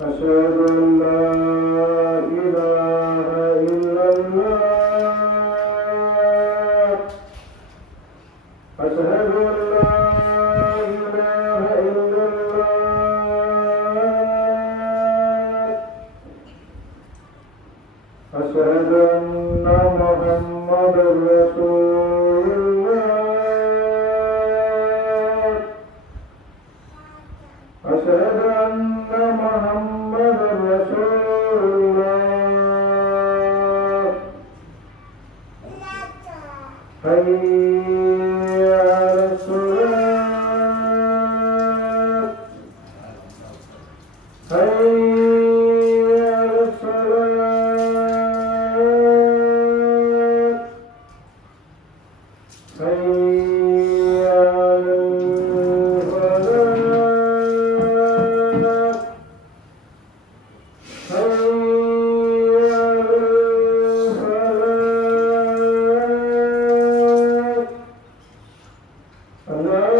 أشهد أن لا إله إلا الله أشهد أن لا إله إلا الله أشهد أن محمدا رسول الله أشهد أن محمدا رسول الله حي على الصلاة حي على الصلاة حي على الفلاح حي على الفلاح الله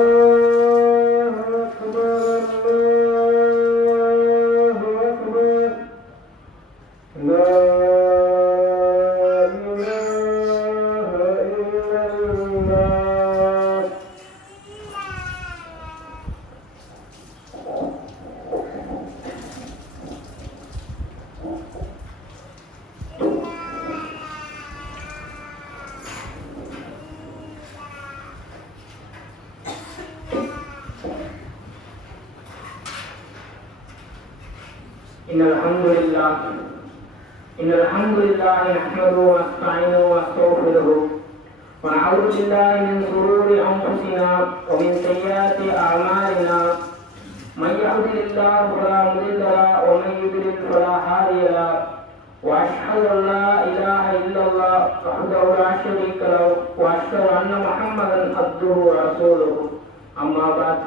أكبر الله أكبر لا إله إلا الله إن الحمد لله نحمده ونستعينه ونستغفره ونعوذ بالله من شرور أنفسنا ومن سيئات أعمالنا من يهده الله فلا مضل له ومن يضلل فلا هادي له وأشهد أن لا إله إلا الله وحده لا شريك له وأشهد أن محمدا عبده ورسوله أما بعد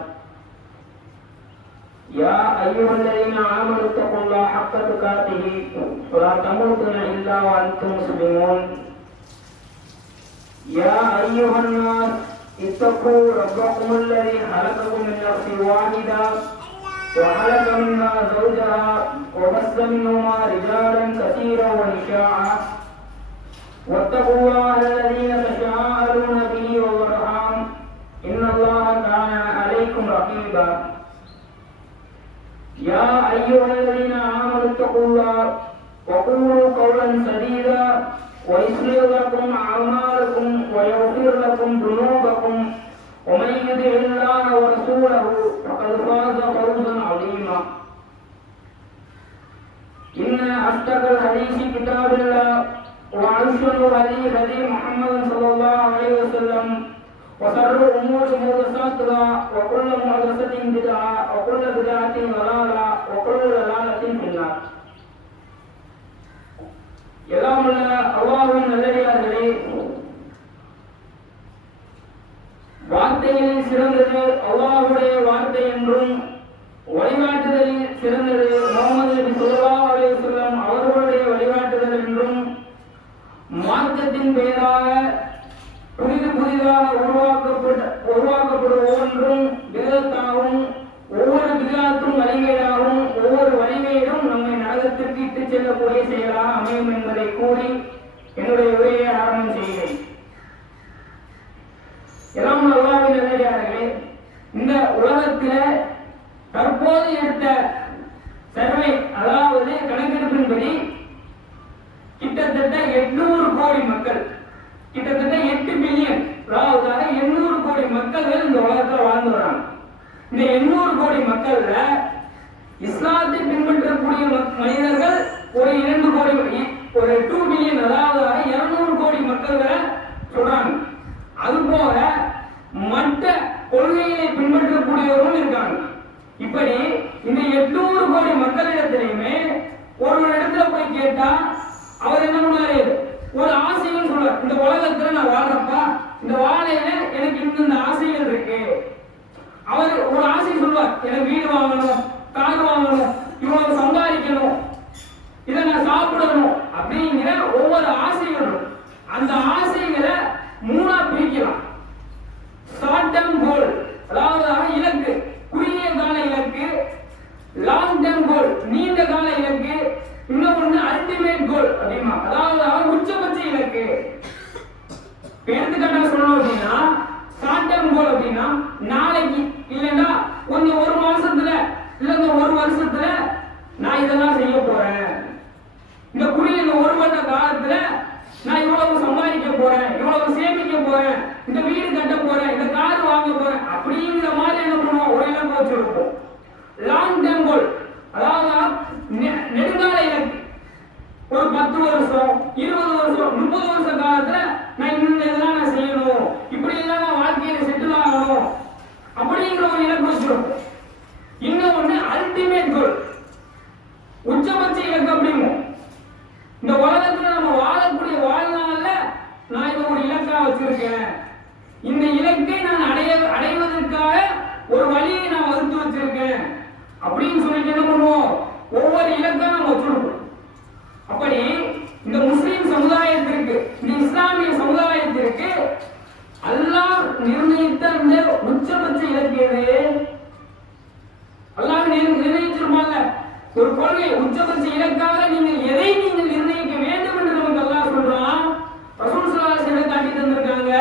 يا أيها الذين آمنوا اتقوا الله حق تقاته ولا تموتن إلا وأنتم مسلمون يا أيها الناس اتقوا ربكم الذي خلقكم من نفس واحدة وخلق منها زوجها وبث منهما رجالا كثيرا ونساء واتقوا الله الذين تساءلون به والأرحام إن الله كان عليكم رقيبا يا أيها الذين آمنوا اتقوا الله وقولوا قولا سديدا ويصلح لكم أعمالكم ويغفر لكم ذنوبكم ومن يطع الله ورسوله فقد فاز فوزا عظيما إن أصدق الحديث كتاب الله وأحسن الهدي محمد صلى الله عليه وسلم وشر الأمور محدثاتها وكل محدثة بدعة وكل بدعة ضلالة وكل ضلالة في النار. எல்லாம் உள்ள அல்லாஹ்வின் நல்லடியார்களே, வார்த்தைகளில் சிறந்தது அல்லாஹ்வுடைய வார்த்தை என்றும் வழிகாட்டுதலில் சிறந்தது முஹம்மது நபி ஸல்லல்லாஹு அலைஹி வஸல்லம் அவர்களுடைய வழிகாட்டுதல் என்றும் மார்க்கத்தின் பெயராக புதிதாக உருவாக்கப்படும் ஒவ்வொன்றும் விதத்தாகவும் ஒவ்வொரு விதத்தும் வழிகேடாகவும் ஒவ்வொரு வழிகேடும் நம்மை நரகத்திற்கு இட்டுச் செல்லக்கூடிய செயலாக அமையும் என்பதை கூறி என்னுடைய உரையை ஆரம்பம் செய்கிறேன். எல்லாம் அல்லாஹ்வின் நல்லடியார்களே, இந்த உலகத்தில தற்போது எடுத்த சர்வே அதாவது கணக்கெடுப்பின்படி கிட்டத்தட்ட 800 கோடி மக்கள், கிட்டத்தட்ட 8 பில்லியன், அதாவது 800 கோடி மக்கள்கள் இந்த உலகத்தில் வாழ்ந்து வராங்க. இந்த 800 கோடி மக்கள்ல இஸ்லாத்தை பின்பற்றக்கூடிய மனிதர்கள் ஒரு 2 கோடி, ஒரு 2 பில்லியன், அதாவது 200 கோடி மக்கள்களை சொல்றாங்க. அது போக மற்ற கொள்கைகளை பின்பற்றக்கூடியவர்களும் இருக்காங்க. இப்படி இந்த 800 கோடி மக்களிடத்திலையுமே ஒரு இடத்துல போய் கேட்டா அவர் என்ன பண்ணாரு, ஒரு ஆசைகள் சொல்றார். இந்த உலகத்துல நான் வாழ்றப்பா, இந்த வாழையில எனக்கு இந்த ஆசைகள் இருக்கு. அவர் ஒரு ஆசை சொல்வார், எனக்கு வீடு வாங்கணும், கார் வாங்கணும், இவ்வளவு சம்பாதிக்கணும், இதை நான் சாப்பிடணும் அப்படிங்கிற ஒவ்வொரு ஆசைகளும். அந்த ஆசைகளை 3ஆ பிரிக்கலாம். ஷார்ட் டேர்ம் கோல், அதாவது இலக்கு, குறுகிய கால இலக்கு, லாங் டேர்ம் கோல், நீண்ட ஒண்ணு அல்டிமேட் கோல் அப்படிமா, அதாவது உச்சபட்ச இலக்கு. எடுத்துக்காட்டா சொல்லணும் அப்படின்னா ஷார்ட் டேர்ம் கோல் அப்படின்னா நாளைக்கு இல்லைன்னா கொஞ்சம் ஒரு மாசத்துல இல்ல ஒரு வருஷத்துல நான் இதெல்லாம் செய்ய போறேன், இந்த குறிய இந்த ஒரு வருட காலத்துல நான் இவ்வளவு சம்பாதிக்க போறேன், இவ்வளவு சேமிக்க போறேன், இந்த வீடு கட்ட போறேன், இந்த கார் வாங்க போறேன் அப்படிங்கிற மாதிரி என்ன பண்ணுவோம், ஒரு இலக்கு வச்சிருப்போம். லாங் டேர்ம் கோல் அதாவது நெடுங்கால இலக்கு, ஒரு 10 வருஷம் 20 வருஷம் 30 வருஷ காலத்துல நான் இந்த இதெல்லாம் நான் செய்யணும், இப்படி எல்லாம் நான் வாழ்க்கையில செட்டில் ஆகணும் அப்படிங்கிற ஒரு இலக்கு வச்சிருப்போம். இன்னும் ஒண்ணு அல்டிமேட் கோல், உச்சபட்ச இலக்கு அப்படிங்கும். இந்த உலகத்துல நம்ம வாழக்கூடிய வாழ்நாள்ல நான் இதை ஒரு இலக்கா வச்சிருக்கேன், இந்த இலக்கை நான் அடைவதற்காக ஒரு வழியை நான் வகுத்து வச்சிருக்கேன் அப்படின்னு சொல்லிட்டு என்ன பண்ணுவோம், ஒவ்வொரு இலக்கா நம்ம வச்சிருக்கோம். அப்படி இந்த முஸ்லிம் சமுதாயத்திற்கு, இந்த இஸ்லாமிய சமுதாயத்திற்கு அல்லாஹ் நிர்ணயித்த இந்த உச்சபட்ச இலக்கு எது? அல்லாஹ் நிர்ணயிச்சிருப்பாங்க ஒரு கொள்கை, உச்சபட்ச இலக்காக நீங்கள் எதை நீங்கள் நிர்ணயிக்க வேண்டும் என்று நமக்கு அல்லாஹ் சொல்றான். ரசூல் ஸல்லல்லாஹு அலைஹி வஸல்லம் காட்டி தந்திருக்காங்க.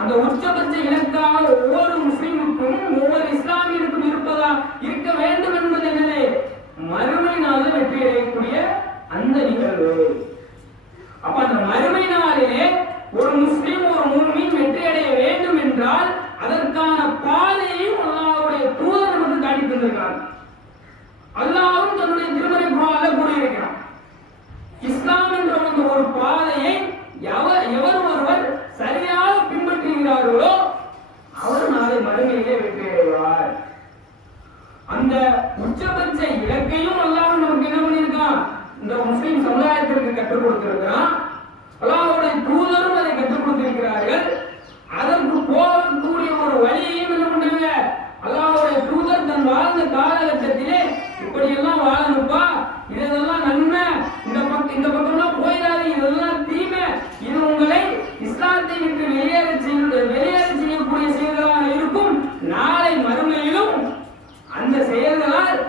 அந்த உச்சபட்ச இலக்காக ஒவ்வொரு முஸ்லிமுக்கும் ஒவ்வொரு இஸ்லாமியருக்கும் இருக்க வேண்டும் என்பது என்னது? மறுமை நாளில் வெற்றி அடையக்கூடிய அந்த நிகழ்வு. அப்ப அந்த மறுமை நாளிலே ஒரு முஸ்லிம் ஒரு முஃமின் வெற்றி அடைய வேண்டும் என்றால் அதற்கான பாதையையும் அல்லாஹ்வுடைய தூதர் நமக்கு காட்டி தந்திருக்காங்க. அல்லாஹ்வும் தன்னுடைய திருமறை குர்ஆன்ல கூறியிருக்கிறான், இஸ்லாம் என்ற ஒரு பாதையை எவர் ஒருவர் சரியாக பின்பற்றுகிறார்களோ அவர் நாளை மறுமையிலே வெற்றி அடைவார். அந்த உச்சபட்ச இலக்கையும் அல்லாஹ் நமக்கு என்ன பண்ணியிருக்கான், இந்த முஸ்லிம் சமுதாயத்திற்கு கற்றுக் கொடுத்திருக்கிறான். அல்லாஹ்வுடைய தூதரும் அதை கற்றுக் கொடுத்திருக்கிறார்கள். அதற்கு போகக்கூடிய ஒரு வழியையும் என்ன பண்றாங்க, அல்லாஹ்வுடைய தூதர் தன் வாழ்ந்த காலகட்டத்திலே இப்படியெல்லாம் வாழணுப்பா, இதெல்லாம் நன்மை, இந்த பக்கம்லாம் போயிடாதீங்க, இதெல்லாம் தீமை, இது உங்களை இஸ்லாத்தை விட்டு வெளியேற செய்யக்கூடிய செயல்களாக இருக்கும். நாளை மறுமையிலும் அந்த செயல்களால்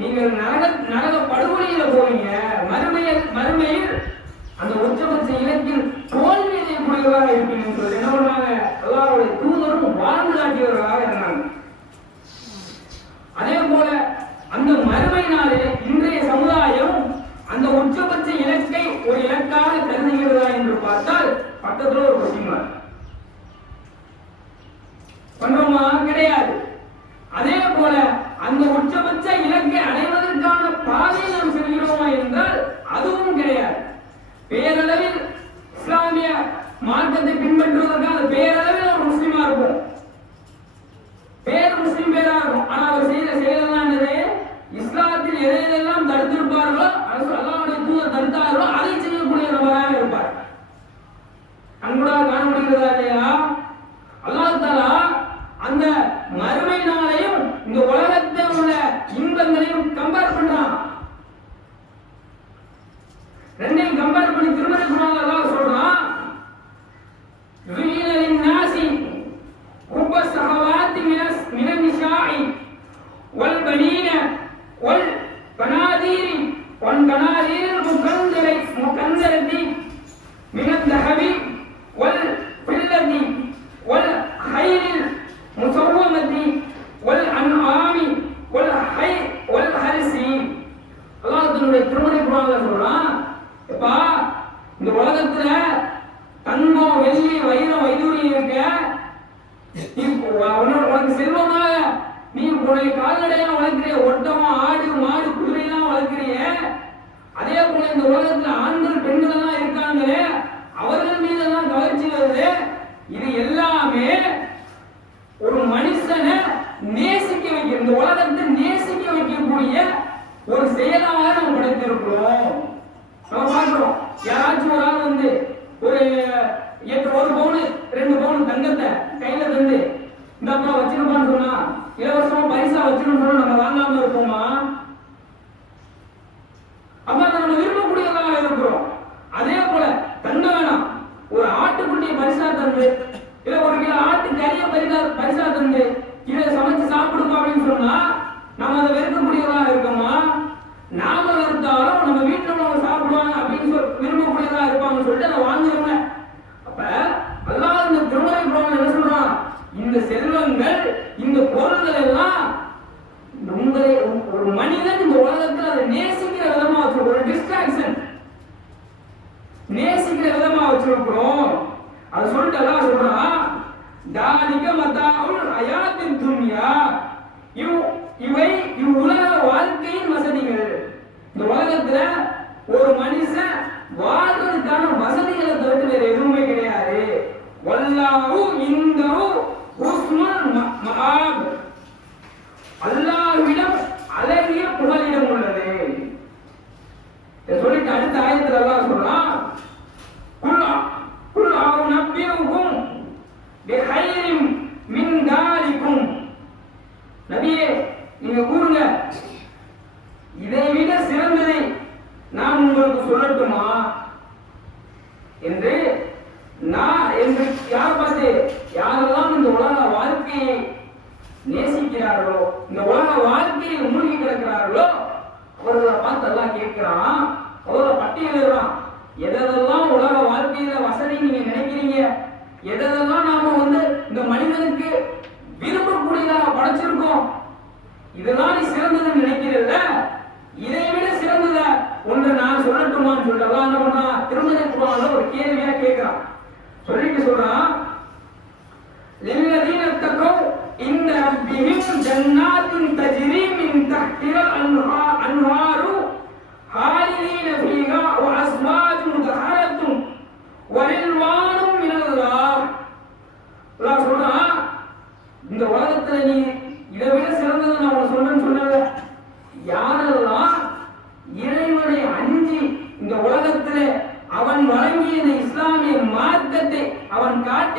நீங்கள் நரக படுகொலையில போவீங்க, மறுமையில் அந்த உச்சபட்ச இலக்கில் தோல்வி அடையக்கூடியவராக இருப்பீங்க சொல்லி என்ன பண்ணாங்க, அல்லாஹ்வுடைய தூதரும் வாழ்ந்து காட்டியவர்களாக இருந்தாங்க. அதே போல அந்த மறுமை நாளில் இன்றைய சமுதாயம் அந்த உச்சபட்ச இலக்கை ஒரு இலக்காக கருதுகிறதா என்று பார்த்தால் பக்கத்துல ஒரு கொஸ்டின் பண்றோமா? கிடையாது. அதே போல அந்த உச்சபட்ச இலக்கை அடைவதற்கான பாதையை நாம் செல்கிறோமா என்றால் அதுவும் கிடையாது. பேரளவில் இஸ்லாமிய மார்க்கத்தை பின்பற்றுவதற்கான பேரளவில் ஒரு முஸ்லிமா இருக்கும், பேர் முஸ்லிம் பேரா இருக்கும். ஆனா அவர் செய்த செயலெல்லாம் என்னது, இஸ்லாத்தில் எதையெல்லாம் தடுத்திருப்பார்களோ அல்லாஹ்வுடைய தூதர் தடுத்தார்களோ அதை செய்யக்கூடிய நபராக இருப்பார். அன்புடாக காண முடிகிறதா இல்லையா? அல்லாஹ் தஆலா அந்த மறுமை நாளையும் இந்த உலகத்தில் உள்ள இன்பங்களையும் கம்பேர் பண்றான். ரெண்டையும் கம்பேர் பண்ணி திருமறை குர்ஆன்ல அல்லாஹ் சொல்றான், ஸுய்யினலின் நாஸி ஹுப்ப ஸஹவாத்தி மினன் நிசாஇ வல் பனீன வல் பனாதீரி வல் கனாதீரில் முகந்தரதி மினத் தஹபி வல் ஃபில்லதி வல் ஹைரில் முஸவ்வமதி வல் அன்ஆமி வல் ஹர்ஸி. அல்லாஹ் தன்னுடைய திருமறை குர்ஆன்ல சொல்றான், எப்பா இந்த உலகத்துல தங்கம் வெள்ளி வைரம் வைடூரியம் இருக்க, உனக்கு செல்வமாக நீ உன்னுடைய கால்நடையா வளர்க்கிறிய, ஒட்டகம் ஆடு மாடு குதிரையெல்லாம் வளர்க்கிறிய, அதே போல இந்த உலகத்துல ஆண்கள் பெண்கள் எல்லாம் இருக்காங்களே அவர்கள் மீதெல்லாம் கவர்ச்சி வருது. இது எல்லாமே ஒரு மனுஷனை நேசிக்க வைக்க, இந்த உலகத்தை நேசிக்க வைக்கக்கூடிய ஒரு செயலாக நம்ம படைத்திருக்கிறோம். நம்ம பார்க்கிறோம், யாராச்சும் ஒரு ஆள் வந்து ஒரு 1 பவுன் 2 பவுன் தங்கத்தை கையில தந்து இந்த அப்பா வச்சிருப்பான்னு சொன்னா இலவசமா பரிசா வச்சிருன்னு சொன்னா நம்ம வாங்காம இருப்போமா? அப்ப அதை நம்ம விரும்பக்கூடியதாக இருக்கிறோம். அதே போல தங்கம் வேணாம், ஒரு ஆட்டுக்குட்டியை பரிசா தந்து இல்ல 1 கிலோ ஆட்டு கறியை பரிசா தந்து இதை சமைச்சு சாப்பிடுமா அப்படின்னு சொன்னா நம்ம அதை வெறுக்கக்கூடியதாக இருக்கோமா? நாம வாங்கணும்னு சொல்லிட்டு அதை வாங்குறவங்க. அப்ப அல்லாஹ் இந்த திருமறை குர்ஆன்ல என்ன சொல்றான்? இந்த செல்வங்கள், இந்த பொருள்கள் எல்லாம் உங்களை ஒரு மனிதன் இந்த உலகத்தில் அதை நேசிக்கிற விதமா வச்சிருக்கோம். ஒரு டிஸ்ட்ராக்ஷன் நேசிக்கிற விதமா வச்சிருக்கிறோம். அதை சொல்லிட்டு அல்லாஹ் சொல்றான், தாலிக மதாஉல் ஹயாத்தின் துன்யா, இவை இவ்வுலக வாழ்க்கையின் வசதிகள். இந்த உலகத்துல ஒரு மனுஷன் வாழ்றதுக்கான வசதிகளை தவிர்த்து வேற எதுவுமே கிடையாது. வல்லாஹு இந்தஹு ஹுஸ்னுல் மஆப், அல்லாஹ்விடம் அழகிய புகலிடம் உள்ளது. இதை சொல்லிட்டு அடுத்த ஆயத்துல அல்லாஹ் சொல்றான், குல் அவுநபியுகும் பிஹைரின் மின் தாலிகும், நபியே நீங்க கூறுங்க, இதை விட சிறந்ததை நான் உங்களுக்கு சொல்லட்டுமா என்று யார் பார்த்து? யாரெல்லாம் இந்த உலக வாழ்க்கையை நேசிக்கிறார்களோ, இந்த உலக வாழ்க்கையை மூழ்கி கிடக்கிறார்களோ அவர்களை பார்த்து எல்லாம் கேட்கிறான். அவரை பட்டியலிடுறான். எதெல்லாம் உலக வாழ்க்கையில வசதி நீங்க நினைக்கிறீங்க, எதெல்லாம் நாம இந்த மனிதனுக்கு விரும்பக்கூடியதாக படைச்சிருக்கோம், இதெல்லாம் நீ சிறந்ததுன்னு நினைக்கிறத, இதை விட சிறந்தத ஒன்று நான் சொல்லட்டுமான்னு சொல்லிட்டு அல்லாஹ் என்ன பண்றான்? திருமறை குர்ஆன்ல ஒரு கேள்வியா கேட்கிறான். சொல்லிட்டு சொல்றான், லில்லதீன தகவ் இன்ன ரப்பிஹிம் ஜன்னாத்துன் தஜ்ரி மின் தஹ்திஹல் அன்ஹாரு ஹாலிதீன ஃபீஹா வ அஸ்வாஜுன் முதஹரத்துன் வ ரில்வானும் மினல்லாஹ். அல்லாஹ் சொல்றான், இந்த உலகத்துல நீ இதை விட சிறந்ததை நான் உனக்கு சொல்றேன்னு சொன்னல, யாரெல்லாம் இறைவனை அஞ்சி இந்த உலகத்திலே அவன் வழங்கிய இந்த இஸ்லாமிய மார்க்கத்தை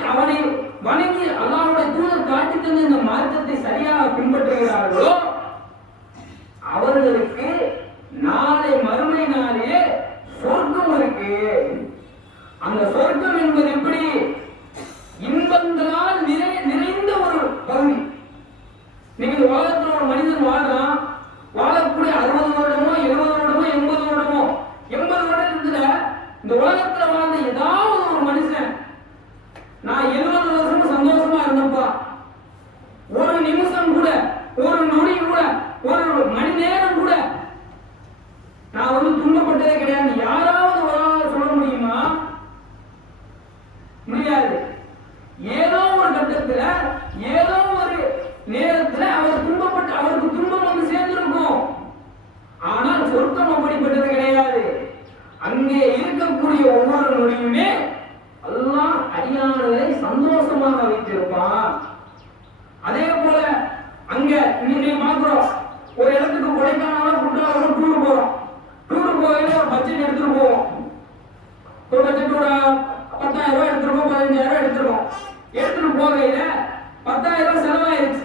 அவனை வணங்கி அல்லாஹ்வுடைய தூதர் காட்டி தந்த இந்த மார்க்கத்தை சரியாக பின்பற்றுகிறார்களோ அவர்களுக்கு நாளை மறுமை நாளிலே சொர்க்கம் இருக்கு. அந்த சொர்க்கம் என்பது எப்படி? இன்பங்களால் நிறைந்த ஒரு பகுதி. நீங்க உலகத்தில் ஒரு மனிதன் வாழ்றான், வாழக்கூடிய 60 வருடமோ 70 வருடமோ 80 வருடமோ 80 வருடத்துல இந்த உலகத்துல வாழ்ந்த ஏதாவது ஒரு மனுஷன், நான் 70 வருஷமும் சந்தோஷமா இருந்தப்பா, ஒரு நிமிஷம் கூட, ஒரு நொடி கூட, ஒரு மணி நேரம் கூட நான் துன்பப்பட்டதே கிடையாது, யாராவது ஒரு ஆள் சொல்ல முடியுமா? முடியாது. ஏதோ ஒரு கட்டத்துல ஏதோ ஒரு நேரத்துல அவருக்கு துன்பம் சேர்ந்திருக்கும். ஆனால் சொர்க்கம் அப்படிப்பட்டது கிடையாது. அங்கே இருக்கக்கூடிய ஒவ்வொரு நொடியுமே அல்லாஹ் அடியார்களை சந்தோஷமாக வைத்திருப்பான். அதே போல அங்க நீங்க பாக்குறோம், ஒரு இடத்துக்கு கொடைக்கானல் குற்றாலம் டூர் போறோம். டூர் போகையில ஒரு பட்ஜெட் எடுத்துட்டு போவோம். ஒரு பட்ஜெட் ஒரு 10,000 ரூபாய் எடுத்துருக்கோம், 15,000 ரூபாய் எடுத்துருக்கோம். எடுத்துட்டு போகையில 10,000 ரூபாய் செலவாயிருச்சு.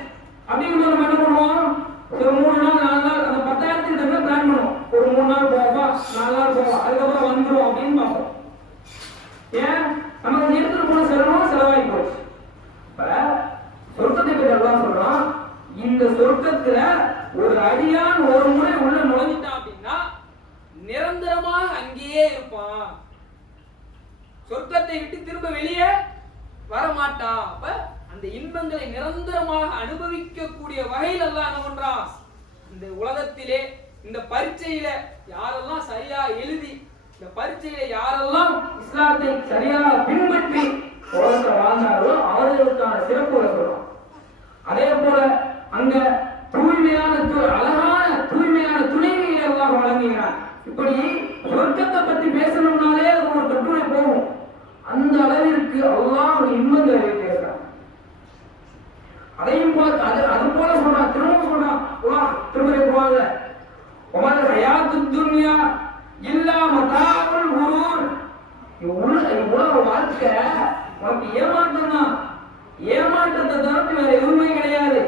அப்படிங்கும் நம்ம என்ன பண்ணுவோம்? ஒரு 3 நாள் 4 நாள் அந்த 10,000க்கு தகுந்த பிளான் பண்ணுவோம். ஒரு 3 நாள் போவா, 4 நாள் போவா, அதுக்கப்புறம் வந்துடும் அப்படின்னு பார்ப்போம். ஏன்? நமக்கு எடுத்துட்டு போன செலவாகி போச்சு. இப்ப சொர்க்கத்தை பற்றி எல்லாம் சொல்றோம். இந்த சொர்க்கத்துல ஒரு அடியான் ஒரு முறை உள்ள நுழைஞ்சிட்டான் அப்படின்னா நிரந்தரமாக அங்கேயே இருப்பான். சொர்க்கத்தை விட்டு திரும்ப வெளியே வரமாட்டான். அப்ப அந்த இன்பங்களை நிரந்தரமாக அனுபவிக்கக்கூடிய வகையில் எல்லாம் என்ன பண்றான்? இந்த உலகத்திலே இந்த பரீட்சையில யாரெல்லாம் சரியா எழுதி, இந்த பரீட்சையில யாரெல்லாம் இஸ்லாத்தை சரியாக பின்பற்றி உலகத்தை வாழ்ந்தார்களோ அவர்களுக்கான சிறப்புகளை சொல்றோம். அதே போல அங்க அழகான தூய்மையான துணைவிகளை எல்லாம் வழங்குகிறான். இப்படி சொர்க்கத்தை பத்தி பேசணும்னாலே அது ஒரு கட்டுரை போகும். அந்த அளவிற்கு அல்லாஹ் இன்பங்களை வைத்திருக்கிறான். அதையும் அது போல சொல்றான், திரும்ப சொல்றான் திருமறை குர்ஆன்ல, வமல் ஹயாத்துத் துன்யா இல்லா மதாஉல் குரூர். இவ்வளவு வாழ்க்கை உனக்கு ஏமாற்றம் தான், ஏமாற்றத்தை தவிர்த்து வேற எதுவுமே கிடையாது.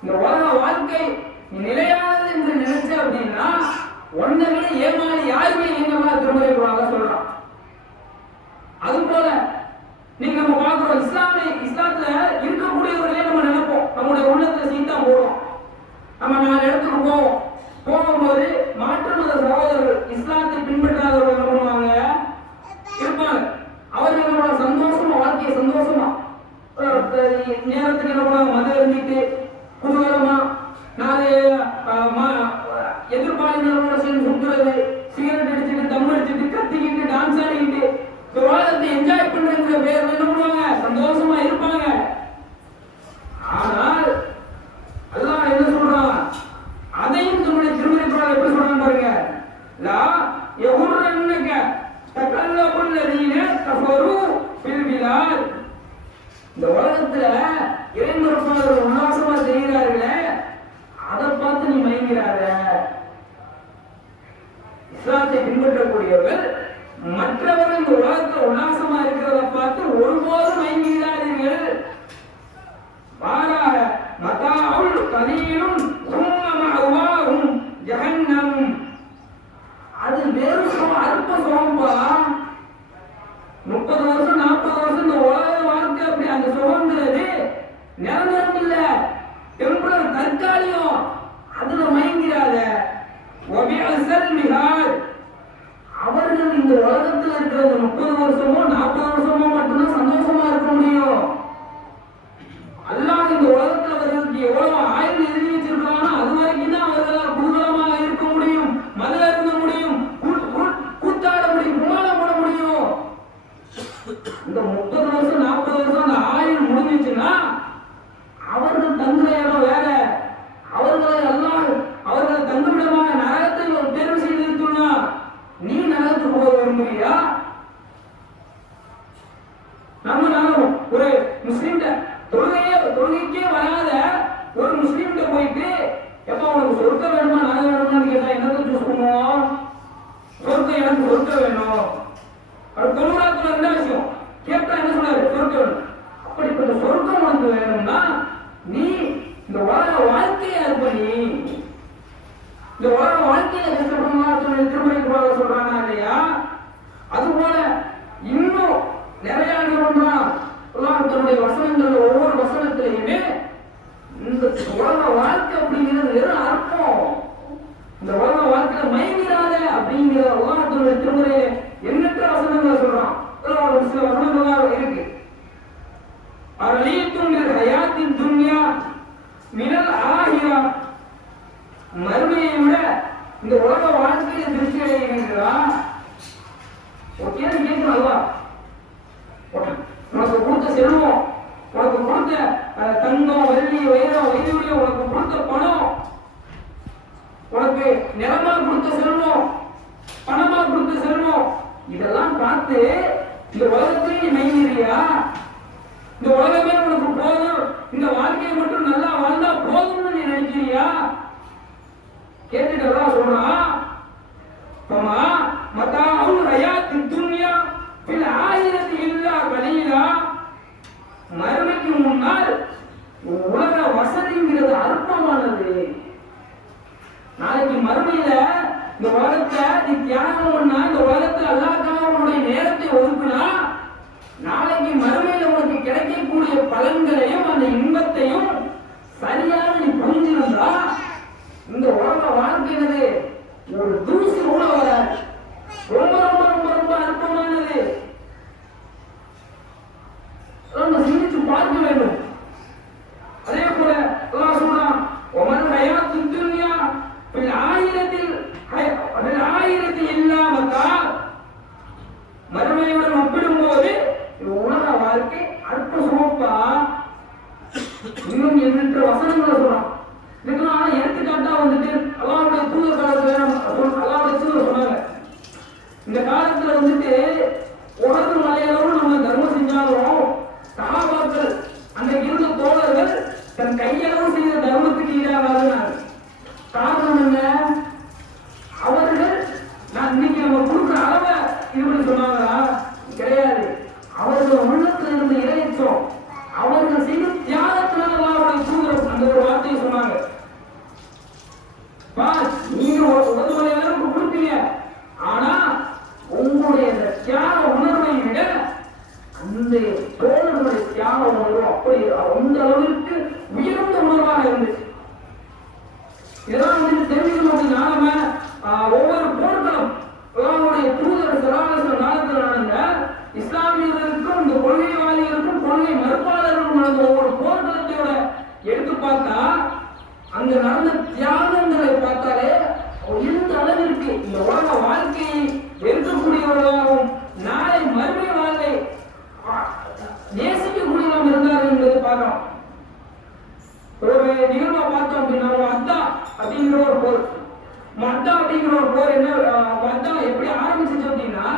இந்த உலக வாழ்க்கை நீ நிலையானது என்று நினைச்ச அப்படின்னா ஒன்னை விட ஏமாறி யாருமே இல்லைங்க திருமறை குர்ஆன்ல சொல்றான். அது போல நீங்க நம்ம பார்க்கிறோம், இஸ்லாத்துல இருக்கக்கூடியவர்களே நம்ம நினைப்போம், நம்முடைய உள்ளத்துல சீத்தா போடும். நம்ம 4 இடத்துக்கு போகும்போது மாற்று மத சகோதரர்கள் இஸ்லாத்தை பின்பற்றாதவர்கள் என்ன பண்ணுவாங்க? இருப்பாங்க. எதிர்பாலினரோட சேர்ந்து சுற்றுறது, சிகரெட் அடிச்சுட்டு, தம் அடிச்சுட்டு, கத்திக்கிட்டு, டான்ஸ் ஆடிக்கிட்டு இந்த உலகத்தை என்ஜாய் பண்றதுங்கிற பேர் என்ன பண்ணுவாங்க? சந்தோஷமா இருப்பாங்க. ஆனால் அல்லாஹ் என்ன சொல்றான்? அதையும் நம்முடைய திருமறை குர்ஆன் எப்படி சொல்றான் பாருங்க. லா யகுர்ரன்னக தகல்லபுல் லதீன கஃபரு ஃபில் பிலாத். இந்த உலகத்துல இறைமறுப்பாளர்கள் உல்லாசமா செய்கிறார்களே, அதை பார்த்து நீ மயங்கிறாத. இஸ்லாத்தை பின்பற்றக்கூடியவர்கள் மற்றவர்கள் இந்த உலகத்தில் உல்லாசமா இருக்கிறத பார்த்து ஒருபோதும் மயங்கிறார்கள். மாறாக மதாவுல் கலீலும் சும்ம மஅவாஹும் ஜஹன்னம். அது வெறும் அல்ப சுகம்பா. 30 வருஷம் 40 வருஷம் இந்த உலக வாழ்க்கை அப்படி அந்த சுகங்கிறது நிரந்தரம் இல்ல, டெம்பரர், தற்காலிகம். அதுல மயங்கிறாத. அவர்கள் இந்த உலகத்தில் இருக்கிற 30 வருஷமோ 40 வருஷமோ மட்டும்தான் சந்தோஷமா இருக்க முடியும். அல்லாஹ் இந்த உலகத்தில் அவர்களுக்கு எவ்வளவு ஆயுள் எழுதி வச்சிருக்கானோ அது வரைக்கும் தான் அவர்களால் குதூகலமாக இருக்க முடியும், மத இருக்க முடியும், கூத்தாட முடியும், குமாரம் போட முடியும். இந்த 30 வருஷம் 40 வருஷம் அந்த ஆயுள் முடிஞ்சிச்சுன்னா அவர்கள் தங்குற இடம் வேற. அவர்களை தங்குமிடமாக நரகத்தை தேர்வு செய்திருக்கா. நீ நரகத்துக்கு போக விரும்புறியா? நம்ம நானும் ஒரு முஸ்லீம் தொழுகைக்கே வராத ஒரு முஸ்லீம் போயிட்டு எப்ப உனக்கு சொர்க்கம் வேணுமா நரகம் வேணுமான்னு கேட்டா என்னதான் சூஸ் பண்ணுவோம்? சொர்க்கம், எனக்கு சொர்க்கம் வேணும். அவர் தொழுகிறாத்துல 2 விஷயம் கேட்டா என்ன சொன்னாரு? சொர்க்கம் வேணும். அப்படிப்பட்ட சொர்க்கம் உனக்கு வேணும்னா நீ இந்த உலக வாழ்க்கையை அர்ப்பணி. இந்த உலக வாழ்க்கையில கஷ்டப்படணும் திருமணி சொல்றாங்க இல்லையா? அதுபோல இன்னும் நிறைய தன்னுடைய வசனங்கள் ஒவ்வொரு வசனத்திலையுமே இந்த உலக வாழ்க்கை அப்படிங்கிறது வெறும் அர்த்தம். இந்த உலக வாழ்க்கையில மயங்கிறாத அப்படிங்கிற உலகத்தினுடைய திருமுறையை எண்ணற்ற வசனங்களை சொல்றான். சில வசனங்கள் இருக்கு. அலீத்தும் ஹயாத்தின் துன்யா மினல் ஆஹிரா. மறுமையை விட இந்த உலக வாழ்க்கையை திருப்தி அடைகிறீர்களா? ஒரு கேள்வி கேட்கணும். அல்லா உனக்கு கொடுத்த செல்வம், உனக்கு கொடுத்த தங்கம், வெள்ளி, வைரம், வைதூரியம், உனக்கு கொடுத்த பணம், உனக்கு நிலமா கொடுத்த செல்வம், பணமா கொடுத்த செல்வம், இதெல்லாம் பார்த்து இந்த உலகத்தை நீ மயங்கிறியா? இந்த உலகமே உனக்கு போதும், இந்த வாழ்க்கையை மட்டும் நல்லா வாழ்ந்தா போதும்னு நீ நினைக்கிறியா? கேட்டுட்டு சொல்றான். மறுமைக்கு முன்னால் உலக வசதிங்கிறது அற்பமானது. நாளைக்கு மறுமையில இந்த உலகத்தை நீ தியாகம் பண்ணா, இந்த உலகத்தை அல்லாஹ்வுக்காக உன்னுடைய நேரத்தை ஒதுக்குனா, நாளைக்கு மறுமையில உனக்கு கிடைக்கக்கூடிய பலன்களையும் அந்த இன்பத்தையும் சரியாக நீ புரிஞ்சிருந்தா இந்த உலக வாழ்க்கையினது ஒரு தூசி கூட வராது. ரொம்ப ரொம்ப ரொம்ப ரொம்ப அற்பமானது. சிந்தித்து பார்க்க வேண்டும். அதே போல அல்லாஹ் சொல்றான், ஒமன் ஹயாத்து துன்யா பில் ஆயிரத்தில் இல்லாமத்தா. மறுமையுடன் ஒப்பிடும்போது உலக வாழ்க்கை அற்ப சுமப்பா. இன்னும் எண்ணற்ற வசனங்களை சொல்றான். இதுக்கெல்லாம் எடுத்துக்காட்டா வந்துட்டு அல்லாஹ்வுடைய தூதர் காலத்துல அல்லாஹ்வுடைய தூதர் சொன்னாங்க, இந்த காலத்துல வந்துட்டு உலக மலையளவு நம்ம தர்மம் செஞ்சாலும் சஹாபாக்கள் அன்றைக்கு இருந்த தோழர்கள் தன் கையளவு செய்த தர்மத்துக்கு ஈடாகாதுன்னாங்க. காரணம் என்ன? அவர்கள் இன்னைக்கு நம்ம கொடுக்குற அளவை இது சொன்னாங்களா? கிடையாது. அவர்கள் உள்ளத்துல இருந்த இறைச்சம், அவர்கள் செய்த தியாகத்தினால அல்லாஹ்வுடைய தூதர் அந்த ஒரு வார்த்தையை சொன்னாங்க. நீங்க உலக மலையளவு கொடுப்பீங்க, ஆனா உங்களுடைய தியாக உணர்வை விட அந்த தோழர்களுடைய தியாக உணர்வு அப்படி அந்த அளவிற்கு உயர்ந்த உணர்வாக இருந்துச்சு. இதெல்லாம் வந்து தெரிஞ்சுக்கணும் அப்படின்னா நம்ம ஒவ்வொரு போர்களும் அல்லாஹ்வுடைய தூதர் ஸல்லல்லாஹு காலத்தில் நடந்த இஸ்லாமியர்களுக்கும் இந்த கொள்கைவாதிகளுக்கும் கொள்கை மறுப்பாளர்களுக்கும் நடந்த ஒவ்வொரு போர்க்களத்தையோட எடுத்து பார்த்தா அங்க நடந்த தியாகங்கிற அப்படிங்கிற ஒரு போர். மத்தா அப்படிங்கிற ஒரு போர் என்ன, மத்தா எப்படி ஆரம்பிச்சிச்சு அப்படின்னா,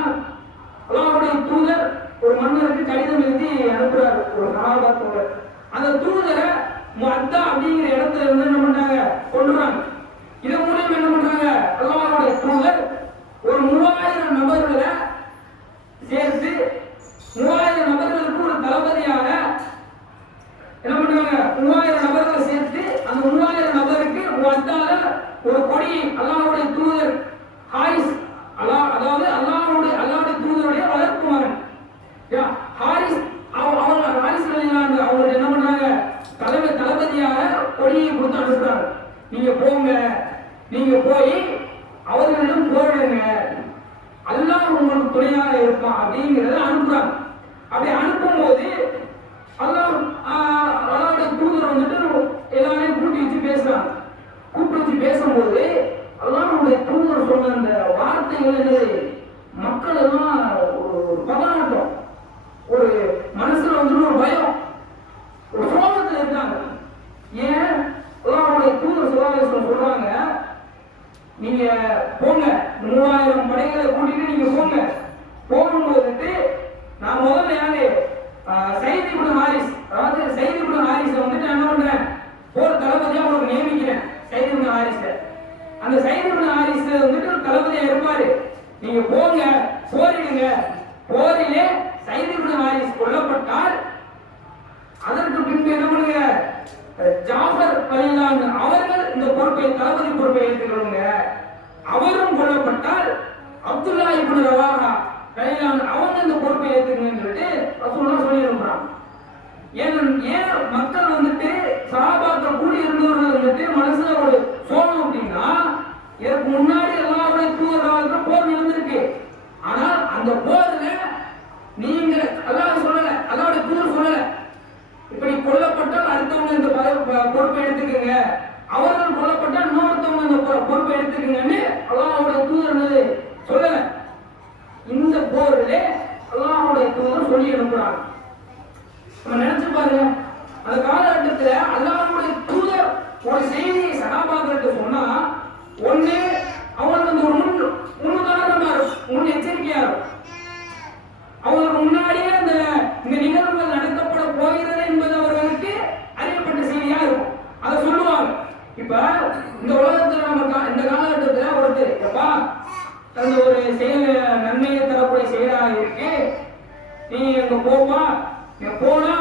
அல்லாஹ்வுடைய தூதர் ஒரு மன்னருக்கு கடிதம் எழுதி அனுப்புறாரு, ஒரு சஹாபா தூதர். அந்த தூதரை மத்தா அப்படிங்கிற இடத்துல இருந்து என்ன பண்றாங்க, கொண்டுறாங்க. இதன் மூலம் என்ன பண்றாங்க, அல்லாஹ்வுடைய தூதர் ஒரு 3000 நபர்களை சேர்த்து 3000 நபர்களுக்கு ஒரு தளபதியாக என்ன பண்றாங்க, 3000 நபர்களை சேர்த்து அந்த 3000 நபருக்கு மத்தால ஒரு கொடி அல்லாஹ்வுடைய தூதர் ஹாரிஸ், அதாவது அல்லாஹ்வுடைய தூதருடைய வளர்ப்பு மகன் ஹாரிஸ், அவங்க ஹாரிஸ் ரலியல்லாஹு அவங்க என்ன பண்றாங்க, தளபதியாக கொடியை கொடுத்து அனுப்புறாங்க. நீங்க போங்க, நீங்க போய் அவர்களிடம் போடுங்க, அல்லாஹ் உங்களுக்கு துணையாக இருப்பான் அப்படிங்கிறத அனுப்புறாங்க. அப்படி அனுப்பும்போது அல்லாஹ்வுடைய தூதர் வந்துட்டு எல்லாரையும் கூட்டி வச்சு பேசுறாங்க. கூட்டி வச்சு பேசும்போது அல்லாஹ்வுடைய தூதர் சொன்ன அந்த வார்த்தைகள் மக்கள் எல்லாம் ஒரு பதநாட்டம், ஒரு மனசுல வந்துட்டு ஒரு பயம், ஒரு சோகத்துல இருக்காங்க. ஏன் அல்லாஹ்வுடைய தூதர் சொல்றாங்க, நீங்க போங்க, 3000 படைகளை கூட்டிட்டு நீங்க போங்க. போகும்போது நான் முதல்ல யாரு, சையத் இப்னு ஹாரிஸ், அதாவது சையத் இப்னு ஹாரிஸை வந்துட்டு என்ன பண்றேன், போர் தளபதியா உங்களுக்கு நியமிக்கிறேன். சையத் இப்னு ஹாரிஸை, அந்த சையத் இப்னு ஹாரிஸ் வந்துட்டு தளபதியா இருப்பாரு. நீங்க போங்க, போரிடுங்க. போரிலே சையத் இப்னு ஹாரிஸ் கொல்லப்பட்டால் அதற்கு பின்பு என்ன பண்ணுங்க, ஜாஃபர் ரலியல்லாஹு அவர்கள் இந்த பொறுப்பை, தளபதி பொறுப்பை ஏற்றுக்கொள்ளுங்க. அவரும் கொல்லப்பட்டால் அப்துல்லா இப்னு ரவாஹா ரலியல்லாஹு அவங்க இந்த பொறுப்பை ஏற்றுக்கணும்னு சொல்லிட்டு ரசூலுல்லாஹ் சொல்லி அனுப்புறாங்க. ஏன் மக்கள் வந்துட்டு சஹாபாக்கள் கூடி இருந்தவர்கள் வந்துட்டு மனசுல ஒரு சோகம் அப்படின்னா, இதற்கு முன்னாடி அல்லாஹ்வுடைய தூதர் காலத்துல போர் நடந்திருக்கு. ஆனால் அந்த போர்ல நீங்க அல்லாஹ் சொல்லல, அல்லாஹ்வுடைய தூதர் சொல்லல, இப்படி கொல்லப்பட்டால் அடுத்தவங்க இந்த பொறுப்பை எடுத்துக்கங்க, அவர்கள் கொல்லப்பட்டால் இன்னொருத்தவங்க இந்த பொறுப்பை எடுத்துக்கங்கன்னு அல்லாஹ்வுடைய தூதர் சொல்லல. இந்த போரிலே அல்லாஹ்வுடைய தூதர் சொல்லி அனுப்புறாங்க. நம்ம நினைச்சு பாருங்க, அந்த காலகட்டத்தில் அல்லாஹ்வுடைய தூதர் ஒரு செய்தியை சஹாபாக்களுக்கு சொன்னா, ஒண்ணு அவங்களுக்கு அந்த ஒரு முன்னுதாரணமா இருக்கும், முன் எச்சரிக்கையா இருக்கும். அவங்களுக்கு முன்னாடியே இந்த நிகழ்வுகள் நடக்கப்பட போகிறது என்பது அவர்களுக்கு அறியப்பட்ட செய்தியா இருக்கும், அதை சொல்லுவாங்க. இப்ப இந்த உலகத்துல நம்ம இந்த காலகட்டத்தில் ஒருத்தர் எப்பா அந்த ஒரு செயல் நன்மையை தரக்கூடிய செயலாக இருக்கு, நீ எங்க போப்பா, போனா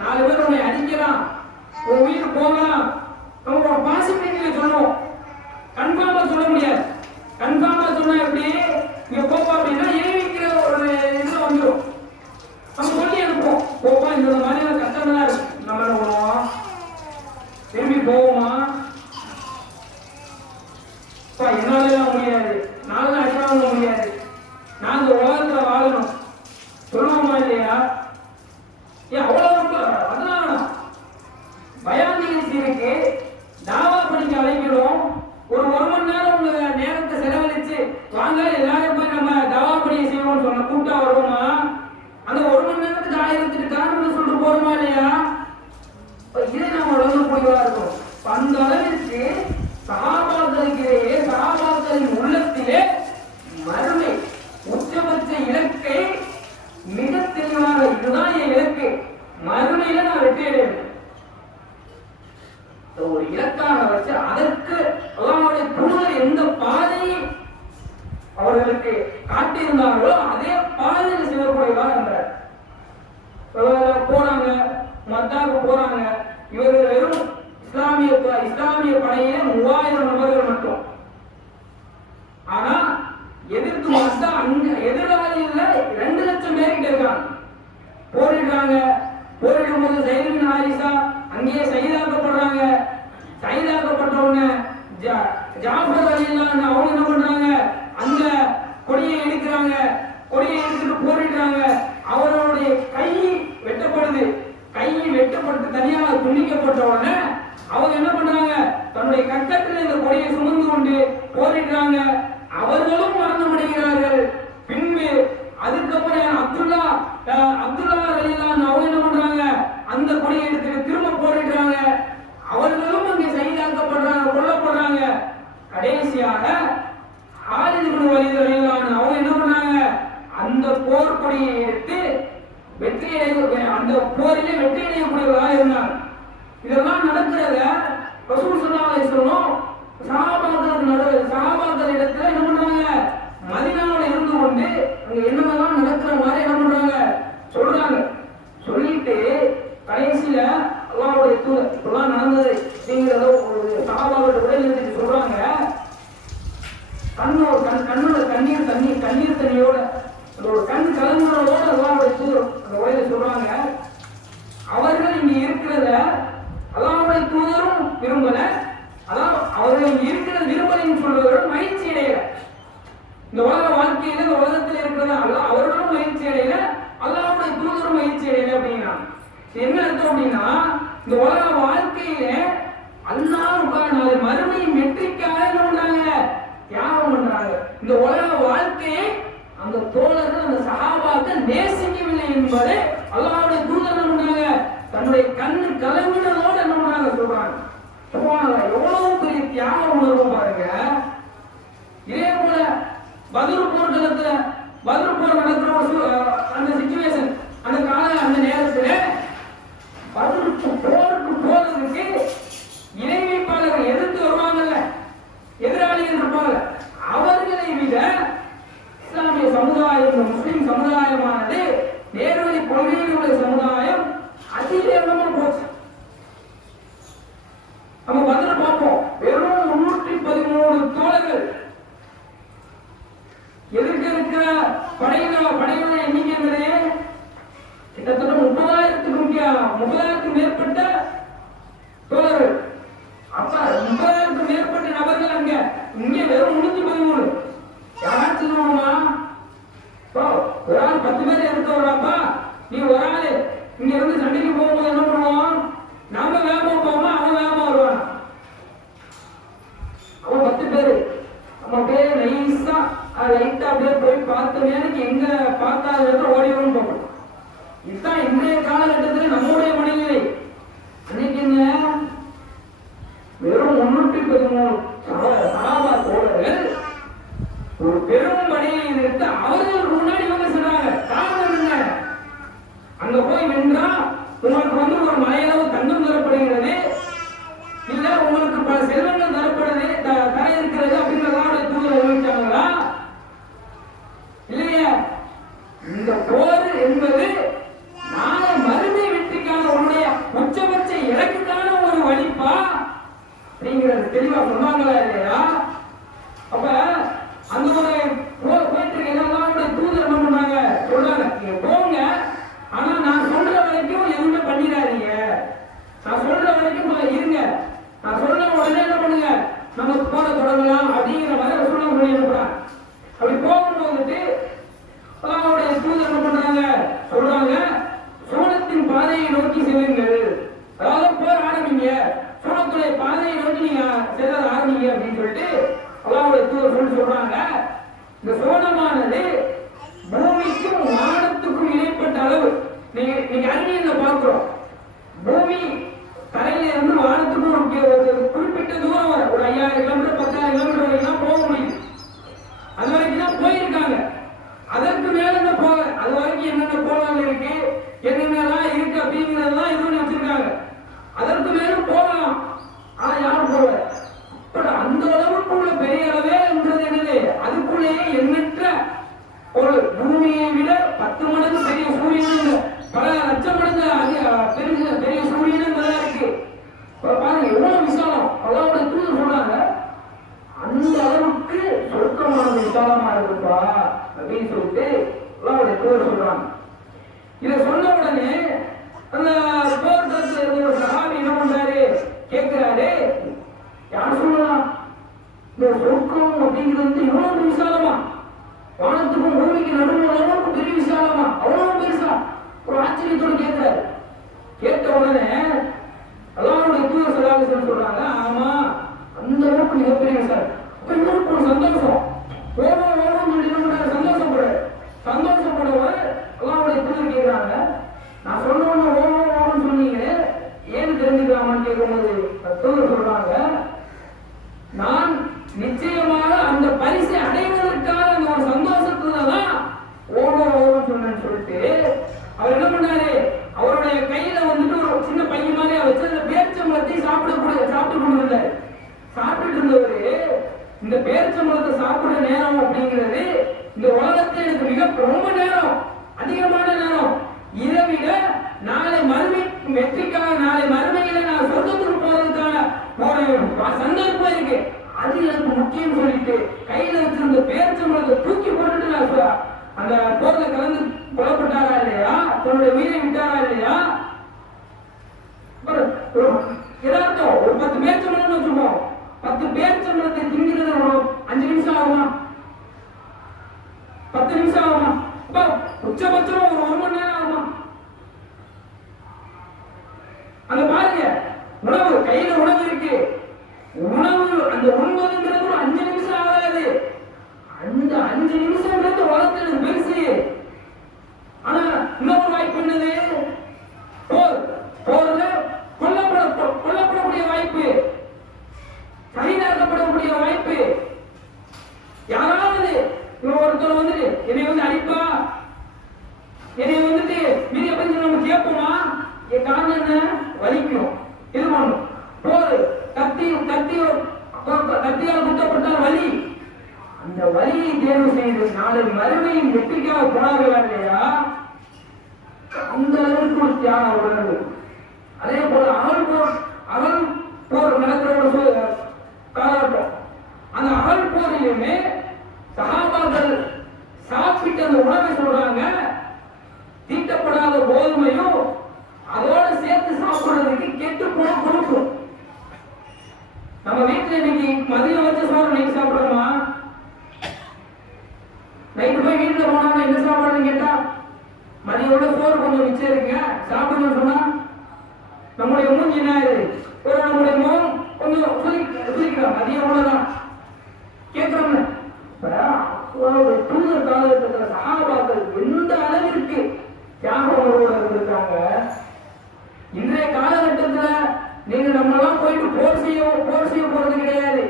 4 பேர் உன்னை அடிக்கலாம், உன் உயிர் போகலாம், நம்ம பாசிபிலிட்டியில சொல்லுவோம். கன்ஃபார்மா சொல்ல முடியாது. கன்ஃபார்மா சொன்னா எப்படி, இங்க போப்பா அப்படின்னா ஏவிக்கிற ஒரு இதுல வந்துடும். நம்ம சொல்லி அனுப்புவோம், போப்பா இந்த மாதிரியான கஷ்டம்லாம் இருக்கு, நம்ம என்ன பண்ணுவோம், திரும்பி போவோமா, என்னால முடியாது, நாலு அடிவாங்க முடியாது, நான் இந்த உலகத்துல வாழணும் சொல்லுவோமா இல்லையா? அவ்வளவு அதனால பயான் நிகழ்ச்சிக்கு தாவா படிக்க அழைக்கிறோம். ஒரு மணி நேரம் உங்க நேரத்தை செலவழிச்சு வாங்க எல்லாரும் போய் நம்ம தாவா படிக்க செய்யணும்னு சொன்ன கூட்டா வருவோமா? அந்த 1 மணி நேரத்துக்கு 1000 காரணம் சொல்லிட்டு போறோமா இல்லையா? இதை நம்ம வளர்ந்து போய்வா இருக்கும். அந்த அளவிற்கு சஹாபாக்களிடையே, சஹாபாக்களின் உள்ளத்திலே மறுமை உச்சபட்ச இலக்கை மிக தெளிவாக, இதுதான் என் இலக்கு, மறுமையில நான் வெற்றி அடைவேன் ஒரு இலக்காக வச்சு, அதற்கு அல்லாஹ்வுடைய தூதர் எந்த பாதையை அவர்களுக்கு காட்டியிருந்தார்களோ அதே பாதையில் செல்லக்கூடியதாக இருந்தார். போறாங்க, மத்தாவுக்கு போறாங்க. இவர்கள் வெறும் இஸ்லாமிய படையிலே 3000 நபர்கள் மட்டும். ஆனா எதிர்த்து மத்தா எதிராளியில 2 லட்சம் பேர்கிட்ட இருக்காங்க. போரிடுறாங்க. போரிடும் போது ஸையத் இப்னு ஹாரிஸா அங்கேயே ஷஹீதாக்கப்படுறாங்க. ஷஹீதாக்கப்பட்ட உடனே ஜாஃபர் ரலியல்லாஹு அவங்க என்ன பண்றாங்க, அந்த கொடியை எடுக்கிறாங்க. கொடியை எடுத்துட்டு போரிடுறாங்க. அவர்களுடைய கை வெட்டப்படுது. கை வெட்டப்பட்டு தனியாக துண்டிக்கப்பட்ட உடனே அவங்க என்ன பண்றாங்க, தன்னுடைய கட்டத்தில் இந்த கொடியை சுமந்து கொண்டு போரிடுறாங்க. அவர்களும் மரணம் அடைகிறார்கள். பின்பு அதுக்கப்புறம் அப்துல்லா ரலியல்லாஹு அவங்க என்ன பண்றாங்க, அந்த கொடியை எடுத்துட்டு திரும்ப போரிடுறாங்க. அவர்களும் அங்கே ஷஹீதாக்கப்படுறாங்க, கொல்லப்படுறாங்க. கடைசியாக ஹாலித் இப்னு வலீத் ரலியல்லாஹு அன்ஹு அவங்க என்ன பண்ணாங்க, அந்த போர் கொடியை எடுத்து அந்த போரிலே வெற்றி அடையக்கூடியவர்களாக இருந்தாங்க. இதெல்லாம் நடக்கிறத ரசூல் ஸல்லல்லாஹு அலைஹி வஸல்லம் சஹாபாக்கள் இடத்துல என்ன பண்றாங்க, மதீனாவுல இருந்து கொண்டு அங்க என்னென்னலாம் நடக்கிற மாதிரி என்ன பண்றாங்க சொல்றாங்க. சொல்லிட்டு கடைசியில அல்லாஹ்வுடைய தூதர் இதெல்லாம் நடந்தது அப்படிங்கிறத ஒரு சஹாபாக்கள் உடல் எடுத்து சொல்றாங்க. கண்ணோட கண்ணீர் தண்ணியோட ஒரு கண் கலங்குறதோட அல்லாஹ்வுடைய தூதர் அந்த உரையில சொல்றாங்க, அவர்கள் இங்க இருக்கிறத அல்லாஹ்வுடைய தூதரும் விரும்பல, அதான் அவர்கள் இங்க இருக்கிறது விரும்பலைன்னு சொல்றவர்கள் மகிழ்ச்சி அடையல. இந்த உலக வாழ்க்கையில இந்த உலகத்தில் இருக்கிறத அவர்களும் மகிழ்ச்சி அடையல, அல்லாஹ்வுடைய தூதரும் மகிழ்ச்சி அடையல அப்படின்னா என்ன அர்த்தம் அப்படின்னா, இந்த உலக வாழ்க்கையில அல்லாஹ் மறுமையின் வெற்றிக்காக என்ன பண்றாங்க, தியாகம் பண்றாங்க. இந்த உலக வாழ்க்கையை அந்த தோழர்கள் அந்த சஹாபாக்கள் நேசிக்கவில்லை என்பதை அல்லாஹ்வுடைய தூதர் என்ன பண்றாங்க, தன்னுடைய கண்ணு கலங்கினதோடு என்ன பண்றாங்க சொல்றாங்க. எவ்வளவு பெரிய தியாக உணர்வு பாருங்க. இதே போல பத்ர் போர் நடக்கிற அந்த சிச்சுவேஷன், அந்த அந்த நேரத்தில் பத்ருக்கு போறதுக்கு இணைவைப்பாளர்கள் எதிர்த்து வருவாங்கல்ல, எதிராளிகள் இருப்பாங்க. அவர்களை விட இஸ்லாமிய சமுதாயம், முஸ்லிம் சமுதாயமானது நேர்வழி கொள்கையில் உள்ள சமுதாயம் அதிவேகமா போச்சு. நம்ம பத்ர பார்ப்போம், வெறும் 313 தோழர்கள். எதிர்க்க இருக்கிற படைகளோட எண்ணிக்கை கிட்டத்தட்ட 30,000க்கும் மேற்பட்ட தோழர்கள். அப்ப 30,000க்கும் மேற்பட்ட நபர்கள் அங்க, இங்க வெறும் 313. யாராச்சும் ஒரு ஆள் 10 பேர் எடுத்து வராப்பா, நீ ஒரு ஆளு இங்க இருந்து சண்டைக்கு போகும்போது என்ன பண்ணுவோம், நாம வேகமா போவோம், அவன் வேகமா வருவான். அவன் 10 பேரு நம்ம அப்படியே நைஸா லைட்டா அப்படியே போய் பார்த்த நேரத்துக்கு எங்க பார்த்தாத ஓடிவரும் போகணும். இதுதான் இன்றைய காலகட்டத்தில் நம்முடைய மனநிலை. அன்னைக்கு என்ன, வெறும் 313 சஹாபா தோழர்கள் ஒரு பெரும் படையை நிறுத்த அவர்களுக்கு முன்னாடி இவங்க சொல்றாங்க, காரணம் என்ன, அங்க போய் வென்றா உங்களுக்கு ஒரு மலையளவு தங்கம் தரப்படுகிறது, இல்ல உங்களுக்கு பல செல்வங்கள் தர இருக்கிறது அப்படின்றதோட தூதர் அறிவிச்சாங்களா இல்லையா? இந்த போர் என்பது நாளை மறுமை வெற்றிக்கான உன்னுடைய உச்சபட்ச இலக்குக்கான ஒரு வழிப்பா அப்படிங்கிறது தெளிவா சொன்னாங்களா இல்லையா? அப்ப அந்த ஒரு போயிட்டு எல்லாம் தூதர் என்ன பண்ணாங்க சொல்றாங்க, நீங்க போங்க, ஆனா நான் சொல்ற வரைக்கும் எதுவுமே பண்ணிடாதீங்க, நான் சொல்ற வரைக்கும் இருங்க, நான் சொல்ற உடனே என்ன பண்ணுங்க நம்ம போட தொடங்கலாம் அப்படிங்கிற மாதிரி சொல்லி அனுப்புறாங்க. அப்படி போகும்போது அவருடைய தூதர் என்ன பண்றாங்க சொல்றாங்க, சோளத்தின் பாதையை நோக்கி செல்லுங்கள், அதாவது போர் ஆரம்பிங்க, சோளத்துடைய பாதையை நோக்கி நீங்க செல்ல ஆரம்பிங்க அப்படின்னு சொல்லிட்டு அல்லாஹ்வுடைய தூதர் சொல்றாங்க. இந்த சோளமானது பூமிக்கும் வானத்துக்கும் இடைப்பட்ட அளவு. நீங்க அறிவியல்ல பார்க்கிறோம், பூமி தரையில இருந்து வானத்துக்கும் ஒரு குறிப்பிட்ட தூரம் வரும், ஒரு 5000 கிலோமீட்டர் 10,000 கிலோமீட்டர் வரைக்கும் போக முடியும். அது வரைக்கும் தான் போயிருக்காங்க. அதற்கு மேல என்ன போக, அது வரைக்கும் என்னென்ன கோணங்கள் இருக்கு, என்னென்னலாம் இருக்கு அப்படிங்கிறதெல்லாம் இது வச்சிருக்காங்க. அதற்கு மேலும் போகலாம், ஆனா யாரும் போகல. அந்த அளவுக்கு உள்ள பெரிய அளவே என்றது என்னது, அதுக்குள்ளேயே எண்ணற்ற ஒரு பூமியை விட 10 மடங்கு பெரிய சூரியன், பல லட்சம் மடங்கு பெரிய சூரியன் இருக்கு. பாருங்க எவ்வளவு விசாலம். அல்லாஹ்வுடைய தூதர் சொல்றாங்க, அந்த அளவுக்கு சொர்க்கமான விசாலமா இருக்குப்பா அப்படின்னு சொல்லிட்டு அல்லாஹ்வுடைய தூதர் சொல்றாங்க. இதை சொன்ன உடனே அந்த போர்க்களத்தில் இருந்த ஒரு சஹாபி என்ன பண்றாரு கேட்கிறாரு, யார் சொல்லலாம் இந்த சொர்க்கம் அப்படிங்கிறது இவ்வளவு விசாலமா, வானத்துக்கும் பூமிக்கு நடுவில் அளவுக்கு பெரிய விசாலமா, அவ்வளவு பெருசா, ஒரு ஆச்சரியத்தோடு கேட்கிறாரு. கேட்ட உடனே அல்லாஹ்வுடைய தூதர் ஸல்லல்லாஹு அலைஹி வஸல்லம் சொல்றாங்க, ஆமா அந்த அளவுக்கு மிகப்பெரிய விசாலம். அப்ப இன்னொரு ஒரு சந்தோஷம், சந்தோஷப்படுவார். அல்லாஹ்வுடைய தூதர் கேட்கிறாங்க, நான் சொன்னோன்னு ஓன்னு சொன்னீங்க, ஏன்னு தெரிஞ்சுக்கலாமான்னு கேட்கும்போது தூதர் சொல்றாங்க, நான் நிச்சயமாக அந்த பரிசை அடைவதற்காக அந்த ஒரு சந்தோஷத்துலதான் ஓடும் சொன்னு சொல்லிட்டு அவர் என்ன பண்ணாரு, அவருடைய கையில வந்துட்டு ஒரு சின்ன பையன் மாதிரி வச்சு அந்த பேரிச்சம்பழத்தை சாப்பிட்டு கொண்டிருந்தாரு. சாப்பிட்டு இருந்தவரு இந்த பேரிச்சம்பழத்தை சாப்பிட நேரம் அப்படிங்கிறது இந்த உலகத்தில் எனக்கு மிக ரொம்ப நேரம், அதிகமான நேரம். இதை விட நாளை மறுமை வெற்றிக்காக நாளை மறுமையில நான் சொர்க்கத்துக்கு போறதுக்கான ஒரு சந்தர்ப்பம் இருக்கு, அது எனக்கு முக்கியம் சொல்லிட்டு கையில வச்சிருந்த பேரிச்சம்பழத்தை தூக்கி போட்டுட்டு நான் அந்த போர்ல கலந்து கொல்லப்பட்டாரா இல்லையா, தன்னுடைய உயிரை விட்டாரா இல்லையா. எதார்த்தம் ஒரு 10 பேரிச்சம்பழம்னு வச்சுக்கோம், 10 பேரிச்சம்பழத்தை திங்கிறது ஒரு 5 நிமிஷம் ஆகுமா, 10 நிமிஷம் ஆகுமா, உச்சபட்சம் ஒரு 1 மணி நேரம் ஆகுமா. அங்க பாருங்க, உணவு கையில உணவு இருக்கு, உணவு அந்த உண்பதுங்கிறது ஒரு 5 நிமிஷம் ஆகாது. அந்த 5 நிமிஷம்ன்றது உலகத்துல பெருசு. ஆனா இன்னொரு வாய்ப்பு என்னது, போர்ல கொல்லப்படக்கூடிய வாய்ப்பு, கைதாக்கப்படக்கூடிய வாய்ப்பு. யாராவது ஒருத்தர் வந்துட்டு என்னை வந்து அடிப்பா, என்னை வந்துட்டு மீதி எப்படி நம்ம கேட்போமா, என் காரணம் என்ன, வலிக்கும், இது பண்ணும். போர் கத்தியால் குத்தப்பட்டால் வலி, அந்த வலியை தேர்வு செய்து நாளை மறுமையின் வெற்றிக்காக போனார்களா இல்லையா, அந்த அளவுக்கு ஒரு தியான உணர்வு. அதே போல அகல் போர் நடக்கிற காலகட்டம், அந்த அகல் போரிலுமே சஹாபாக்கள் சாப்பிட்டு அந்த உணவை சொல்றாங்க, தீட்டப்படாத கோதுமையும் அதோட சேர்த்து சாப்பிடுறதுக்கு கெட்டு போன கொடுக்கும். நம்ம வீட்டுல இன்னைக்கு மதியம் வச்ச சோறு நைட்டு சாப்பிடுறோமா, நைட்டு போய் வீட்டுல போனா என்ன சாப்பாடுன்னு கேட்டா மதியோட சோறு கொஞ்சம் மிச்சம் இருக்குங்க சாப்பிடுன்னு சொன்னா நம்முடைய மூஞ்சி என்ன ஆகுது, ஒரு நம்முடைய முகம் கொஞ்சம் சுரிக்கிறோம், மதியம் அவ்வளவுதான் கேட்கிறோம்ல. தூதர் காலகட்டத்தில் சஹாபாக்கள் எந்த அளவிற்கு தியாக உணர்வோடு இருந்திருக்காங்க. இன்றைய காலகட்டத்தில் நீங்க நம்மளாம் போயிட்டு போர் செய்ய போறது கிடையாது.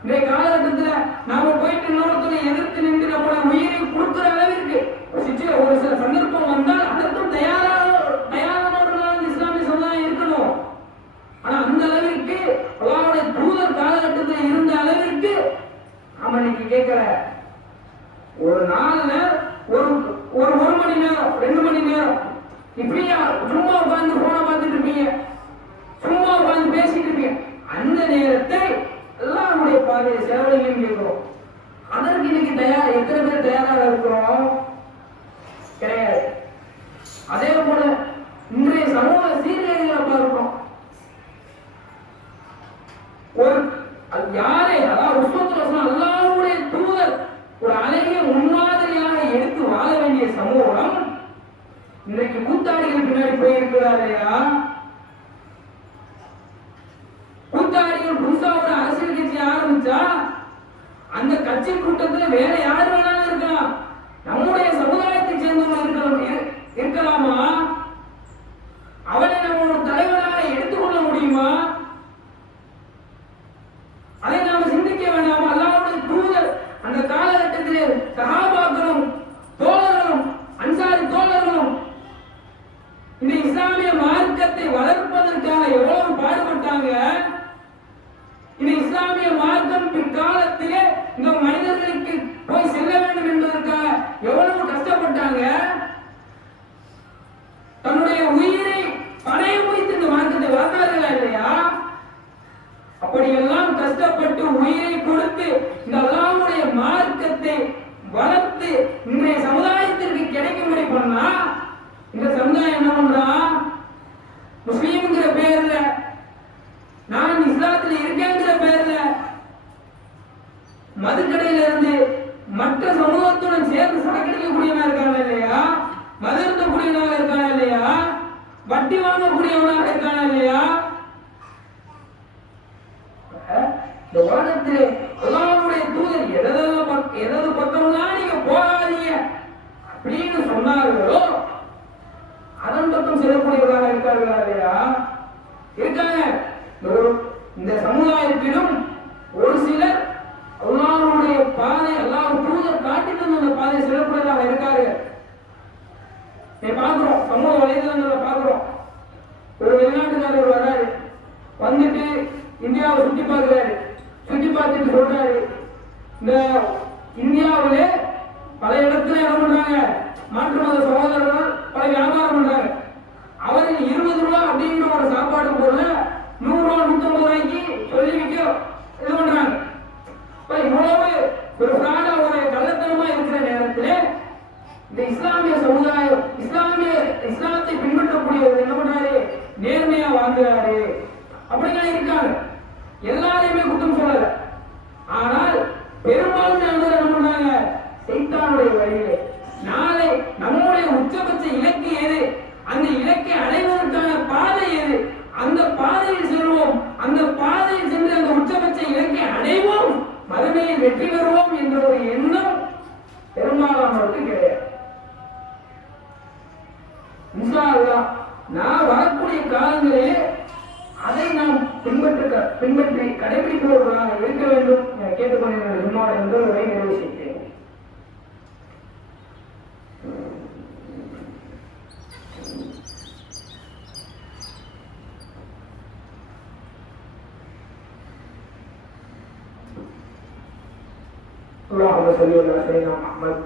இன்றைய காலகட்டத்தில் நாம போயிட்டு இன்னொருத்தரை எதிர்த்து நின்று நம்மளோட உயிரை கொடுக்கிற அளவிற்கு ஒரு சில சந்தர்ப்பம் வந்தால் அதற்கும் தயாரானவர்களாக இஸ்லாமிய சமுதாயம் இருக்கணும். ஆனா அந்த அளவிற்கு அல்லாஹ்வுடைய தூதர் காலகட்டத்தில் இருந்த அளவிற்கு நாம இன்னைக்கு கேட்கல. ஒரு நாள்ல ஒரு மணி நேரம் 2 மணி நேரம் இப்படியா சும்மா உட்கார்ந்து போன பார்த்துட்டு இருப்பீங்க, சும்மா உட்கார்ந்து பேசிட்டு இருப்பீங்க. அந்த நேரத்தை எல்லாருடைய பாதையை செலவழிங்கன்னு கேட்கிறோம். அதற்கு இன்னைக்கு எத்தனை பேர் தயாராக இருக்கிறோம்? கிடையாது. அதே போல இன்றைய சமூக சீர்கேடுகளை பார்க்கிறோம். ஒரு யாரை அதாவது அல்லாஹ்வுடைய தூதர் ஒரு அழகிய முன்மாதிரியாக எடுத்து வாழ வேண்டிய சமூகம் இன்றைக்கு கூத்தாடிகள் பின்னாடி போயிருக்கிறார் இல்லையா. கூத்தாடிகள் புதுசா ஒரு அரசியல் கட்சி ஆரம்பிச்சா அந்த கட்சி கூட்டத்தில் வேற யார் வேணாலும் இருக்கலாம், நம்முடைய சமுதாயத்தை சேர்ந்தவங்க இருக்கலாமா? அவனை நம்ம ஒரு தலைவராக எடுத்துக்கொள்ள முடியுமா? அதை நாம சிந்திக்க வேண்டாமா? அல்லாஹ்வுடைய தூதர் அந்த காலகட்டத்திலே சஹாபாக்களும் தோழர்களும் அன்சாரி தோழர்களும் இந்த இஸ்லாமிய மார்க்கத்தை வளர்ப்பதற்காக எவ்வளவு பாடுபட்டாங்க. இந்த இஸ்லாமிய மார்க்கம் பிற்காலத்திலே இந்த மனிதர்களுக்கு போய் செல்ல வேண்டும் என்பதற்காக எவ்வளவு கஷ்டப்பட்டாங்க. தன்னுடைய உயிரை பணையம் வைத்து இந்த மார்க்கத்தை வளர்த்தார்களா இல்லையா? அப்படியெல்லாம் கஷ்டப்பட்டு உயிரை கொடுத்து இந்த அல்லாஹ்வுடைய மார்க்கத்தை வளர்த்து இன்றைய சமுதாயத்திற்கு கிடைக்கும்படி பண்ணா இந்த சமுதாயம் என்ன பண்றா? முஸ்லீம்ங்கிற பேர்ல, நான் இஸ்லாத்துல இருக்கேங்கிற பேர்ல மதுக்கடையில இருந்து மற்ற சமூகத்துடன் சேர்ந்து சரக்கடிக்கக்கூடியவனா இருக்கானா இல்லையா, மது இருந்தக்கூடியவனாக இருக்கானா இல்லையா, வட்டி வாங்கக்கூடியவனாக இருக்கானா இல்லையா? இந்த உலகத்திலே அல்லாஹ்வுடைய தூதர் எதது பக்கம்லாம் நீங்க போகாதீங்க அப்படின்னு சொன்னார்களோ அதன் பக்கம் செல்லக்கூடியவர்களாக இருக்கார்களா இல்லையா? இருக்காங்க. இந்த சமுதாயத்திலும் ஒரு சமூக வலைதளங்களை பார்க்கிறோம். ஒரு வெளிநாட்டுக்காரர் வர்றாரு, வந்துட்டு இந்தியாவை சுற்றி பார்க்கிறாரு. சுற்றி பார்த்துட்டு சொல்றாரு, இந்த இந்தியாவிலே பல இடத்துல என்ன பண்றாங்க, மாற்று மத சகோதரர்கள் பல வியாபாரம் பண்றாங்க. அவர் 20 ரூபா அப்படிங்கிற ஒரு சாப்பாடு பொருளை 100 ரூபா 150 ரூபாய்க்கு சொல்லி விற்க இது பண்றாங்க. இவ்வளவு ஒரு பிராட ஒரு கள்ளத்தனமா இருக்கிற நேரத்தில் இந்த இஸ்லாமிய சமுதாயம் இஸ்லாத்தை பின்பற்றக்கூடியவர் என்ன பண்றாரு, நேர்மையா வாங்குறாரு அப்படின்னா இருக்காங்க. எல்லாரையுமே குற்றம் சொல்லல. ஆனால் பெரும்பாலும் என்ன பண்றாங்க, சைத்தானுடைய வழியிலே நாளை நம்முடைய உச்சபட்ச இலக்கு எது, அந்த இலக்கை அடைவதற்கான பாதை எது, அந்த பாதையில் செல்வோம், அந்த பாதையில் சென்று அந்த உச்சபட்ச இலக்கை அடைவோம், மறுமையில் வெற்றி பெறுவோம் என்ற ஒரு எண்ணம் பெரும்பாலானவருக்கு கிடையாது. இன்ஷா அல்லாஹ் நான் வரக்கூடிய காலங்களிலே அதை நாம் பின்பற்றி கடைபிடிப்பவர்களாக இருக்க வேண்டும் என கேட்டுக்கொண்ட ஜும்மாவை என்று உரை நிறைவு செய்கிறேன். اللهم صل على سيدنا محمد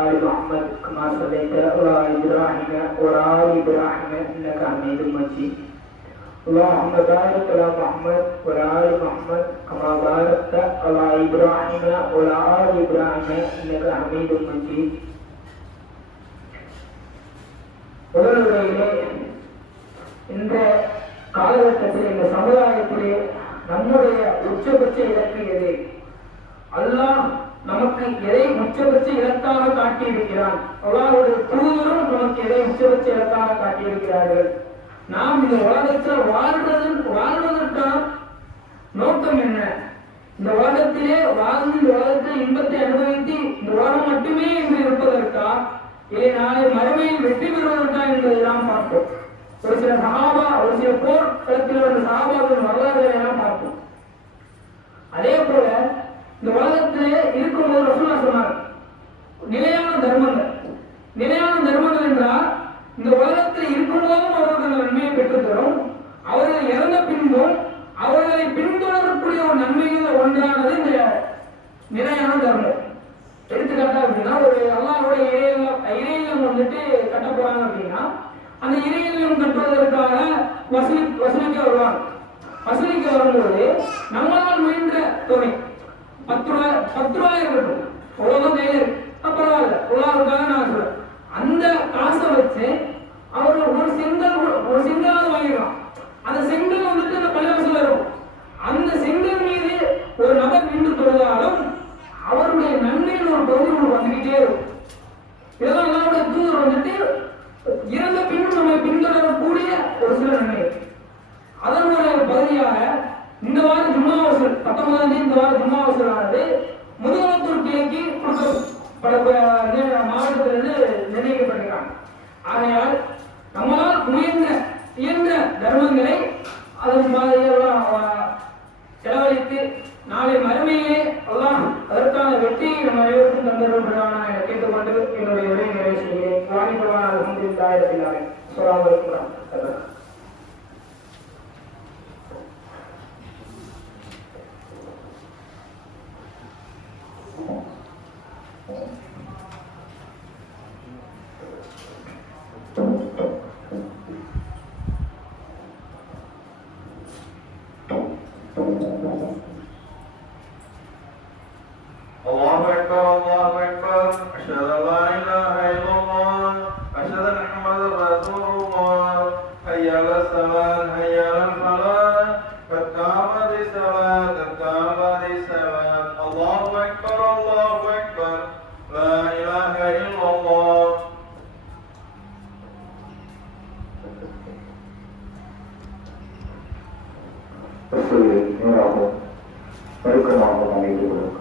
آل محمد كما صليت على إبراهيم وعلى آل إبراهيم إنك حميد مجيد. اللهم بارك على محمد وعلى آل محمد كما باركت على إبراهيم وعلى آل إبراهيم إنك حميد مجيد. உடலுறையிலே இந்த காலகட்டத்தில் இந்த சமுதாயத்திலே நம்முடைய உச்சபட்ச இலக்கு எது, அல்லாஹ் நமக்கு எதை உச்சபட்ச இலக்காக காட்டியிருக்கிறான், அல்லாஹ்வுடைய தூதரும் நமக்கு எதை உச்சபட்ச இலக்காக காட்டியிருக்கிறார்கள். நாம் இந்த உலகத்தில் வாழ்வதற்கான நோக்கம் என்ன, இந்த உலகத்திலே வாழ்ந்து இந்த உலகத்தில் இன்பத்தை அனுபவித்து இந்த உலகம் மட்டுமே என்று இருப்பதற்கா, இதை நாளை மறுமையில் வெற்றி பெறுவதற்கா என்பதெல்லாம் பார்ப்போம். ஒரு சில சஹாபா, ஒரு சில போர் களத்தில் வந்த சஹாபாவின் வரலாறுகளை எல்லாம் பார்ப்போம். அதே போல இந்த உலகத்திலே இருக்கும்போது ரசூலுல்லாஹ் சொன்னார், நிலையான தர்மங்கள் என்றால் இந்த உலகத்தில் இருக்கும்போதும் அவர்கள் நன்மையை பெற்றுத்தரும், அவர்கள் இறந்த பின்பும் அவர்களை பின்தொடரக்கூடிய ஒரு நன்மைகள் ஒன்றானது இந்த நிலையான தர்மம். எடுத்துக்காட்டா அப்படின்னா, ஒரு அல்லாஹ்வுடைய இறையிலம் வந்துட்டு கட்ட போறாங்க அப்படின்னா, அந்த இறையிலம் கட்டுவதற்காக வசூலிக்க வருவாங்க. வசூலிக்க வரும்போது நம்மளால் முயன்ற தொகை 10 ரூபாய் இருக்கட்டும், அவ்வளவுதான் கையில் இருக்கு, பரவாயில்ல, உள்ளாருக்காக நான் சொல்றேன். அந்த காசை வச்சு அவர் ஒரு செங்கலாவது வாங்கிடலாம். அந்த செங்கல் வந்துட்டு அந்த பள்ளிவாசல் இருக்கும். அந்த செங்கல் மீது ஒரு நபர் நின்று தொழுதாலும் அவருடைய நன்மையில் ஒரு பகுதி வந்துகிட்டே இருக்கும். இதெல்லாம் அல்லாஹ்வுடைய தூதர் வந்துட்டு இறந்த பின்னும் நம்மை பின்தொடரக்கூடிய ஒரு சில நன்மை. அதன் ஒரு பகுதியாக இந்த வார ஜும்மாவசல் 19ஆம் தேதி இந்த வார ஜும்மாவசல் ஆனது முதுகுளத்தூர் கிளைக்கு மாவட்டத்திலிருந்து நிர்ணயிக்கப்படுகிறாங்க. ஆகையால் நம்மளால் இயன்ற தர்மங்களை அதன் செலவழித்து நாளை மறுமையிலே அல்லாஹ் அதற்கான வெற்றியை நம்ம அனைவருக்கும் தந்தருள்ளான கேட்டுக்கொண்டு என்னுடைய உரையை நிறைவு செய்கிறேன். வாணிபவான அல்ஹம்துலில்லாஹி ரப்பில் ஆலமீன். அஸ்ஸலாமு அலைக்கும் வரஹ்மத்துல்லாஹி. الله أكبر الله أكبر أشهد أن لا إله إلا الله أشهد أن محمدا رسول الله حي على الصلاة حي على الفلاح قد قامت الصلاة قد قامت الصلاة الله أكبر لا إله إلا الله. நேராகவும் நெருக்கமாகவும் அமைந்து கொள்ளும்